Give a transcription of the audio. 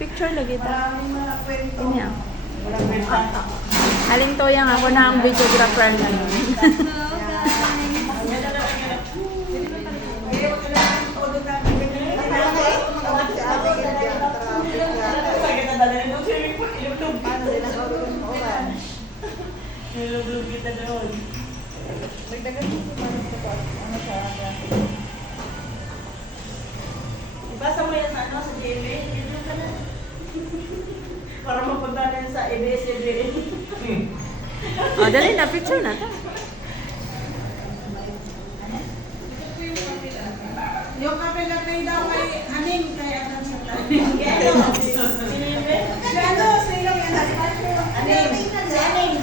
Picture lagi ta. Maraming mga kwento. Ini ah. Walang kwenta. Halin to yang ako na ang videographer ngayon. Nilulog kita doon. Dagdagan mo sa ano sa ibasa mo yan sa ano sa GMA. Para mapunta na yan sa ABS-CBN. Oh, dali na picture na ta. Yung kape-kape daw kay Haning kay Adam sa tayo. Ano? Ano? Sino yan? Haning. Si Haning.